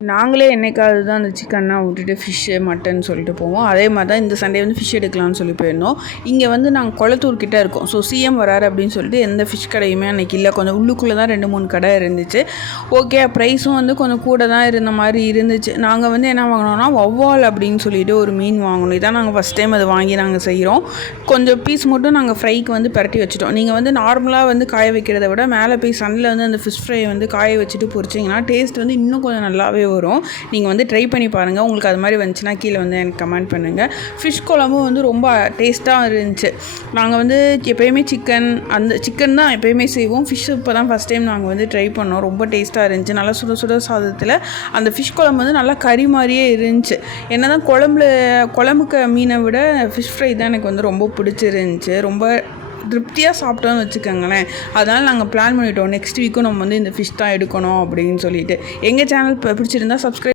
நாங்களே என்னைக்காவது தான் அந்த சிக்கன்லாம் விட்டுட்டு ஃபிஷ்ஷு மட்டன் சொல்லிட்டு போவோம். அதே மாதிரி தான் இந்த சண்டே வந்து ஃபிஷ் எடுக்கலாம்னு சொல்லி போயிருந்தோம். இங்கே வந்து நாங்கள் கொளத்தூர் கிட்டே இருக்கோம். ஸோ சிஎம் வராரு அப்படின்னு சொல்லிட்டு எந்த ஃபிஷ் கடையுமே அன்றைக்கி இல்லை. கொஞ்சம் உள்ளுக்குள்ளே தான் 2-3 கடை இருந்துச்சு. ஓகே, ப்ரைஸும் வந்து கொஞ்சம் கூட தான் இருந்த மாதிரி இருந்துச்சு. நாங்கள் வந்து என்ன வாங்கினோன்னா வவ்வால் அப்படின்னு சொல்லிட்டு ஒரு மீன் வாங்கணும். இதான் நாங்கள் ஃபஸ்ட் டைம் அதை வாங்கி நாங்கள் செய்கிறோம். கொஞ்சம் பீஸ் மட்டும் நாங்கள் ஃப்ரைக்கு வந்து பரட்டி வச்சுட்டோம். நீங்கள் வந்து நார்மலாக வந்து காய வைக்கிறத விட மேலே போய் சன்னில் வந்து அந்த ஃபிஷ் ஃப்ரை வந்து காய வச்சுட்டு பொரிச்சிங்கன்னா டேஸ்ட் வந்து இன்னும் கொஞ்சம் நல்லாவே வரும். நீங்கள் வந்து ட்ரை பண்ணி பாருங்கள். உங்களுக்கு அது மாதிரி வந்துச்சுன்னா கீழே வந்து எனக்கு கமெண்ட் பண்ணுங்கள். ஃபிஷ் குழம்பும் வந்து ரொம்ப டேஸ்ட்டாக இருந்துச்சு. நாங்கள் வந்து எப்போயுமே சிக்கன் தான் எப்போயுமே செய்வோம். ஃபிஷ் இப்போ தான் ஃபஸ்ட் டைம் நாங்கள் வந்து ட்ரை பண்ணோம். ரொம்ப டேஸ்ட்டாக இருந்துச்சு. நல்லா சுட சுட சாதத்தில் அந்த ஃபிஷ் குழம்பு வந்து நல்லா கறி மாதிரியே இருந்துச்சு. என்ன தான் குழம்புக்கு மீனை விட ஃபிஷ் ஃப்ரை தான் எனக்கு வந்து ரொம்ப பிடிச்சிருந்துச்சு. ரொம்ப திருப்தியாக சாப்பிட்டோன்னு வச்சுக்கோங்களேன். அதனால் நாங்கள் பிளான் பண்ணிட்டோம் நெக்ஸ்ட் வீக்கும் நம்ம வந்து இந்த ஃபிஷ் தான் எடுக்கணும் அப்படின்னு சொல்லிட்டு. எங்கள் சேனல் பிடிச்சிருந்தா சப்ஸ்கிரைப்